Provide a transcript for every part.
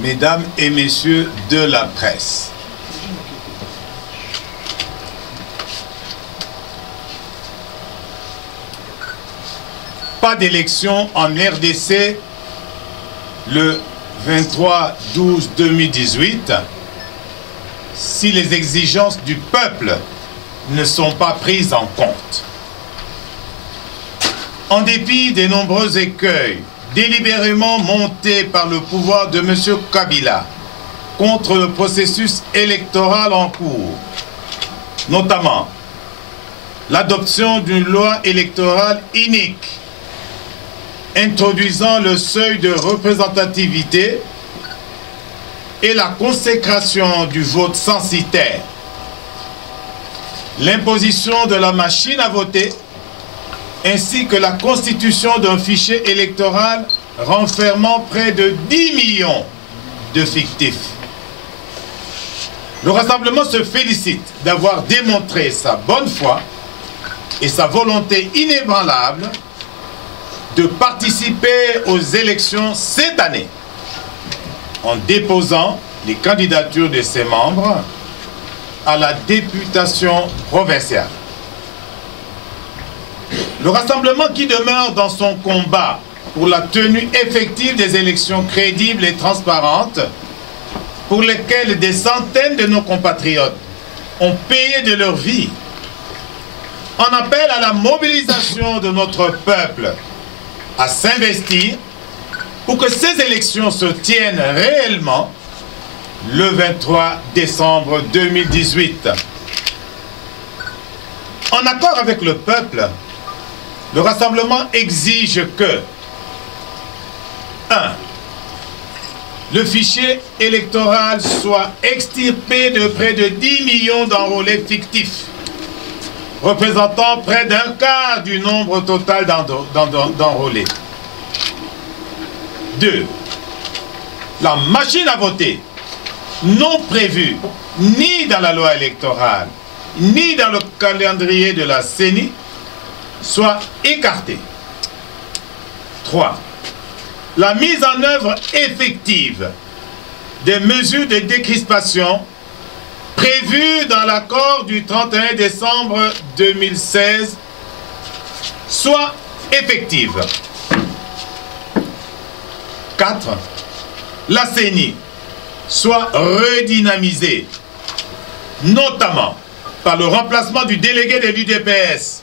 Mesdames et messieurs de la presse, pas d'élection en RDC le 23/12/2018 si les exigences du peuple ne sont pas prises en compte. En dépit des nombreux écueils délibérément montés par le pouvoir de M. Kabila contre le processus électoral en cours, notamment l'adoption d'une loi électorale inique introduisant le seuil de représentativité et la consécration du vote censitaire, l'imposition de la machine à voter, ainsi que la constitution d'un fichier électoral renfermant près de 10 millions de fictifs. Le Rassemblement se félicite d'avoir démontré sa bonne foi et sa volonté inébranlable de participer aux élections cette année en déposant les candidatures de ses membres à la députation provinciale. Le Rassemblement qui demeure dans son combat pour la tenue effective des élections crédibles et transparentes pour lesquelles des centaines de nos compatriotes ont payé de leur vie, en appelle à la mobilisation de notre peuple à s'investir pour que ces élections se tiennent réellement le 23 décembre 2018. En accord avec le peuple, le Rassemblement exige que 1. Le fichier électoral soit extirpé de près de 10 millions d'enrôlés fictifs, représentant près d'un quart du nombre total d'enrôlés. 2. La machine à voter, non prévue ni dans la loi électorale, ni dans le calendrier de la CENI, soit écartée. 3. La mise en œuvre effective des mesures de décrispation prévues dans l'accord du 31 décembre 2016 soit effective. 4. La CENI soit redynamisée, notamment par le remplacement du délégué de l'UDPS,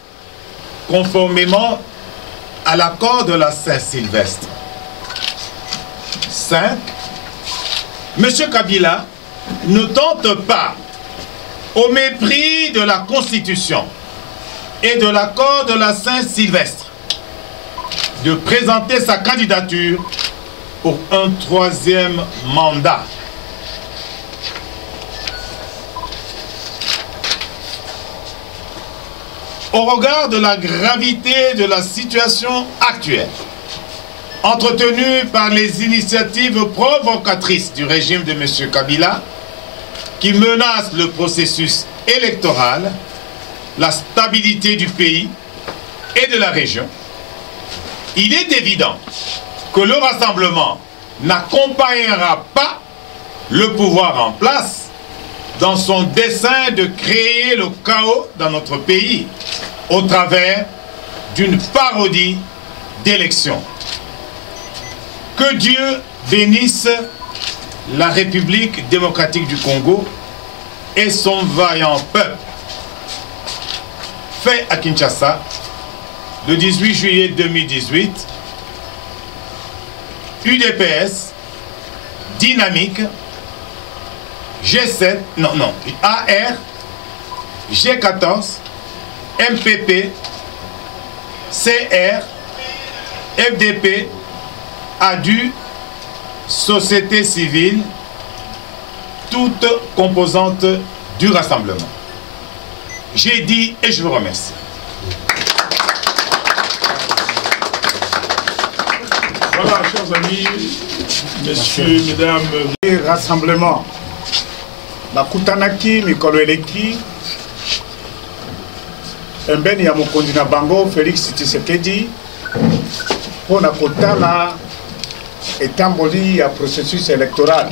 conformément à l'accord de la Saint-Sylvestre. 5. M. Kabila ne tente pas, au mépris de la Constitution et de l'accord de la Saint-Sylvestre, de présenter sa candidature pour un 3e mandat. Au regard de la gravité de la situation actuelle, entretenue par les initiatives provocatrices du régime de M. Kabila, qui menacent le processus électoral, la stabilité du pays et de la région, il est évident que le Rassemblement n'accompagnera pas le pouvoir en place dans son dessein de créer le chaos dans notre pays au travers d'une parodie d'élection. Que Dieu bénisse la République démocratique du Congo et son vaillant peuple. Fait à Kinshasa, le 18 juillet 2018, UDPS, Dynamique, G7, AR, G14, MPP, CR, FDP, ADU, société civile, toutes composantes du Rassemblement. J'ai dit et je vous remercie. Voilà, chers amis, messieurs, mesdames, Rassemblement. Bakutanaki, Mikolo Eleki, Mbeni ya mokonzi na bango, Félix Tshisekedi, pour na kotala etamboli ya processus électoral.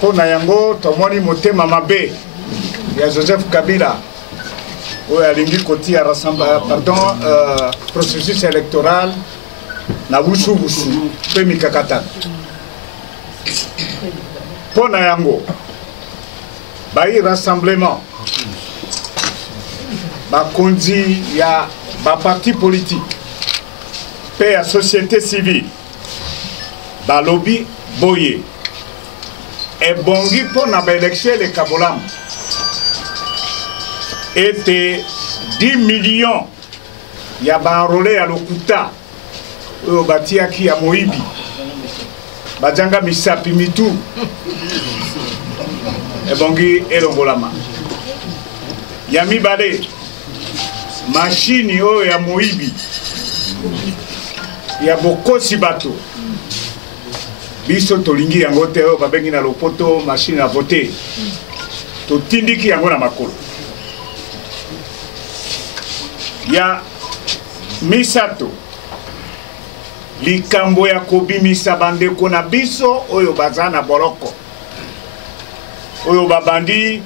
Pour Nayango, tomoni motema mabe ya Joseph Kabila. Oyo alingi koti ya processus électoral na wusu pe mikakata. Pour Nayango, bayi rassemblement bakonzi ya ba parti politique pe ya société civile ba lobby boye ebongi po na ba élection le Kabolam était 10 millions ya ba enrôlé ya lokuta oyo batiaki ya moibi bajanga misapi mitu ebongi elongolama ya mibale machine oyo ya moibi ya bokosi bato biso tolingi yango te oyo babengi na lopoto machine à voter totindiki yango na makolo ya misato likambo ya kobimisa bandeko na biso oyo baza na boloko oyo babandi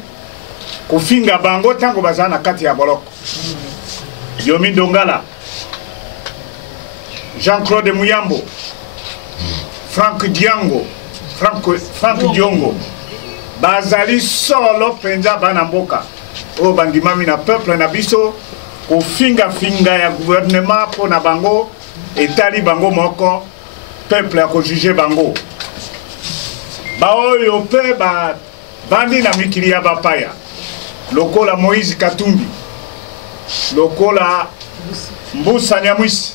kofinga bango tango baza na kati ya boloko Yomi Dongala, Jean-Claude Muyambo, Frank Diongo, bazali solo penza banamboka o bandimami na peuple na biso ko finga ya gouvernement po na bango etali bango moko peuple ya ko juger bango ba oyo pe ba bandi na mikili ya bapaya lokola Moïse Katumbi lokola Mbusa Nyamwisi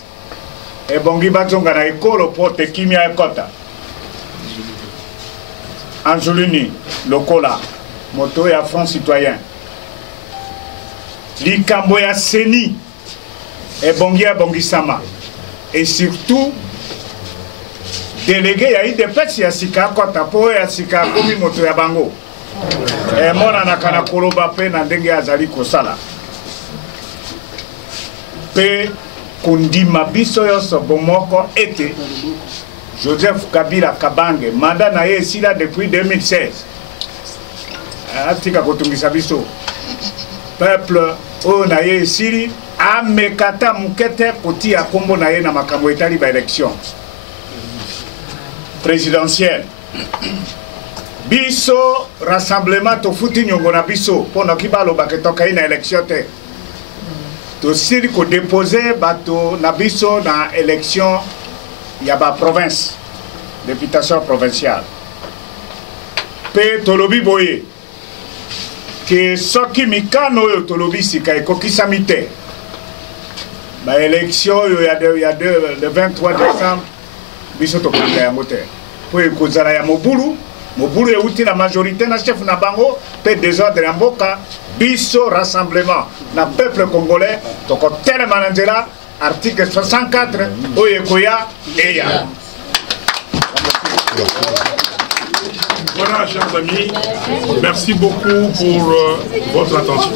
ebongi batonga na ekolo pote kimia ekota Angelini lokola moto ya Front Citoyen likambo ya seni ebongi sama et surtout délégué ya IDPS ya sika kota po ya sika komi moto ya bango mona na kana koloba pe na ndenge azali kosala pe kundima biso yoso bomoko ete Joseph Kabila Kabange mandat na ye esila depuis 2016 atika kotungisa biso peuple oyo na ye esili amekata mukete kotia kombo na ye na makambo etali ba élection présidentielle biso rassemblement tofuti nyongo na biso pona kibaloba ketoka ina élection te tosili ko déposer bato na biso na élection ya ba province députation provinciale pe tolobi boye ke soki mikano yo tolobi sika ekokisami te ba élection yo ya le 23 décembre biso tokanga yango te po ekozala ya mobulu euti la majorité na chef na bango pe désordre ya mboka biso rassemblement na peuple congolais toko telema na nzela article 64 oyo ekoya eya. Voilà, chers amis, merci beaucoup pour votre attention.